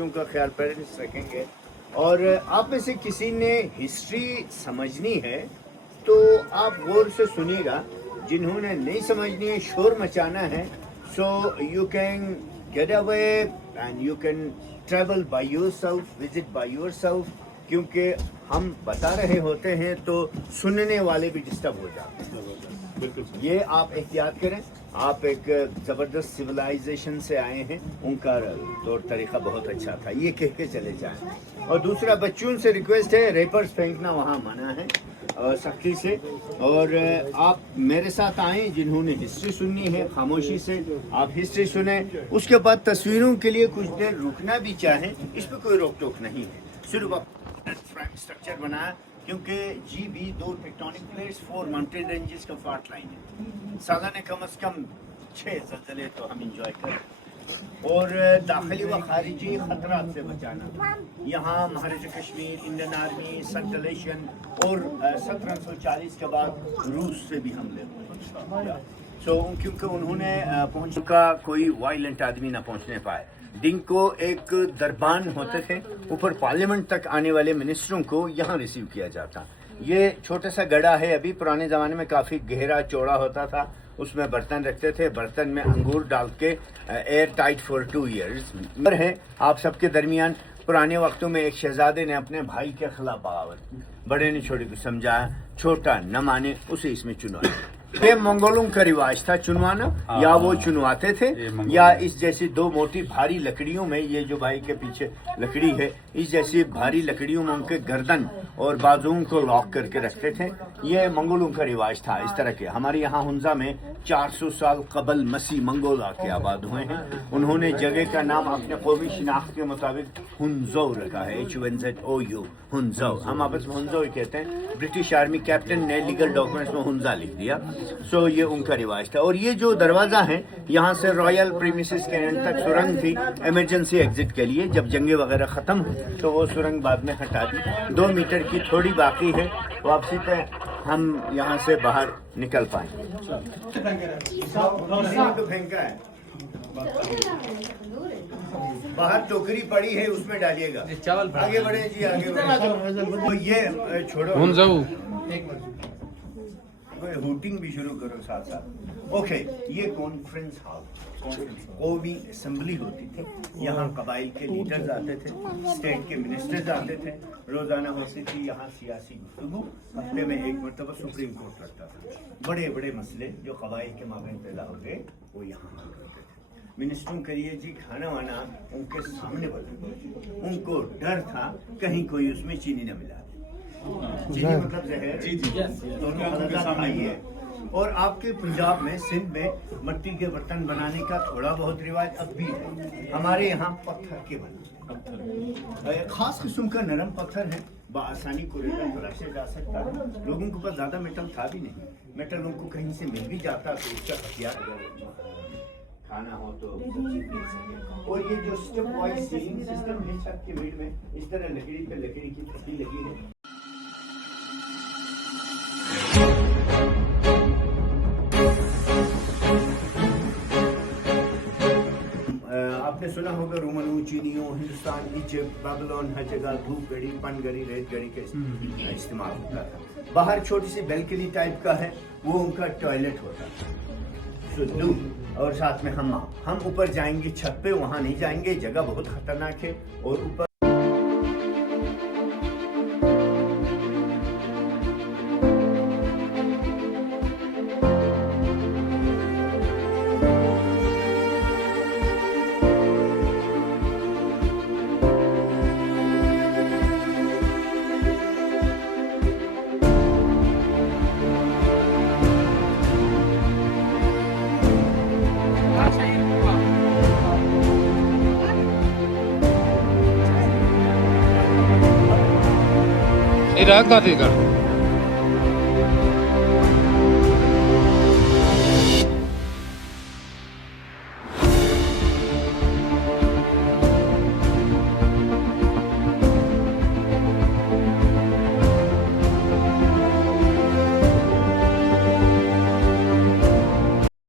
का ख्याल पेरेंट्स रखेंगे। और आप में से किसी ने हिस्ट्री समझनी है तो आप गौर से सुनिएगा, जिन्होंने नहीं समझनी है, शोर मचाना है, so you can get away and you can travel by yourself, visit by yourself, क्योंकि हम बता रहे होते हैं तो सुनने वाले भी डिस्टर्ब हो जाते हैं। बिल्कुल, ये आप एहतियात करें। आप एक ज़बरदस्त सिविलाइजेशन से आए हैं, उनका तौर तरीका बहुत अच्छा था, ये कह के चले जाएं। और दूसरा, बच्चों से रिक्वेस्ट है, रेपर्स फेंकना वहाँ मना है सख्ती से। और आप मेरे साथ आएँ, जिन्होंने हिस्ट्री सुननी है खामोशी से आप हिस्ट्री सुने, उसके बाद तस्वीरों के लिए कुछ देर रुकना भी चाहें, इस पर कोई रोक टोक नहीं है। सिर्फ फ्रैंक स्ट्रक्चर बनाया, क्योंकि GB 2 tectonic plates, 4 mountain ranges का फॉल्ट लाइन है, सालाना कम से कम 6 ज़लज़ले तो हम इंजॉय करें। और दाखिली व खारिजी खतरात से बचाना, यहाँ Maharaja Kashmir, Indian army, central Asian और 1740 के बाद रूस से भी हमले हुए। क्योंकि उन्होंने पहुँच का कोई वायलेंट आदमी ना पहुँचने पाए। दिन को एक दरबान होते थे, ऊपर पार्लियामेंट तक आने वाले मिनिस्टरों को यहाँ रिसीव किया जाता। ये छोटा सा गड़ा है, अभी पुराने ज़माने में काफ़ी गहरा चौड़ा होता था, उसमें बर्तन रखते थे, बर्तन में अंगूर डाल के एयर टाइट फॉर 2 ईयर्स है। आप सबके दरमियान पुराने वक्तों में एक शहजादे ने अपने भाई के खिलाफ बगावत, बड़े ने छोटे को समझाया, छोटा न माने उसे इसमें चुनवाया। ये मंगोलों का रिवाज था चुनवाना, या वो चुनवाते थे, या इस जैसी 2 मोटी भारी लकड़ियों में, ये जो भाई के पीछे लकड़ी है, इस जैसी भारी लकड़ियों में उनके गर्दन और बाजुओं को लॉक करके रखते थे। ये मंगोलों का रिवाज था इस तरह के। हमारे यहाँ हुंजा में 400 साल कबल मसीह मंगोल आके आबाद हुए हैं। उन्होंने जगह का नाम अपने कौमी शिनाख्त के मुताबिक हुंजो रखा है, HUNZOU, हुंजो। हम आपस में हुंजो ही कहते हैं। ब्रिटिश आर्मी कैप्टन ने लीगल डॉक्यूमेंट्स में हुंजा लिख दिया। सो ये उनका रिवाज था। और ये जो दरवाज़ा है, यहाँ से रॉयल प्रीमिसेस के एंड तक सुरंग थी इमरजेंसी एग्जिट के लिए। जब जंगे वगैरह ख़त्म हुई तो वो सुरंग बाद में हटा दी। 2 मीटर की थोड़ी बाकी है, वापसी पे हम यहाँ से बाहर निकल पाएंगे। फेंका है, बाहर टोकरी पड़ी है, उसमें डालिएगा। आगे बढ़े जी, आगे बढ़े। तो ये छोड़ो, हुटिंग भी शुरू करो साथ साथ। ओके, ये कॉन्फ्रेंस हॉल, कौमी असेंबली होती थी। यहाँ कबाइल के लीडर्स आते थे, स्टेट के मिनिस्टर्स आते थे, रोजाना होती थी यहाँ सियासी गुफ्तगू। हफ्ते में एक मरतबा सुप्रीम कोर्ट लगता था। बड़े बड़े मसले जो कबाइल के माबैन पैदा होते वो यहाँ हल करते थे। मिनिस्टरों के लिए जी खाना वाना उनके सामने बदलते, उनको डर था कहीं कोई उसमें चीनी न मिला। चीनी मतलब जहर, दोनों अलग खाई है। और आपके पंजाब में, सिंध में मट्टी के बर्तन बनाने का थोड़ा बहुत रिवाज अब भी है। हमारे यहाँ पत्थर के बनते, खास किस्म का नरम पत्थर है, बआसानी कुरेदा तराशा जा सकता है। लोगों के पास ज्यादा मेटल था भी नहीं, मेटल उनको कहीं से मिल भी जाता तो उसका हथियार खाना हो तो सके। और ये जो स्टेप वाइज सीलिंग सिस्टम है छत के बेड में, इस तरह लकड़ी पे लकड़ी की पट्टी लगी है। आपने सुना होगा रोमनों, चीनियों, हिंदुस्तान, इजिप्ट, बेबीलोन, हर जगह धूप गड़ी, पन गड़ी, रेत गड़ी का इस्तेमाल होता था। बाहर छोटी सी बैल्कनी टाइप का है, वो उनका टॉयलेट होता था, सुल्लू, और साथ में हम ऊपर जाएंगे छत पे, वहाँ नहीं जाएंगे, जगह बहुत खतरनाक है। और ऊपर Ira, Katika.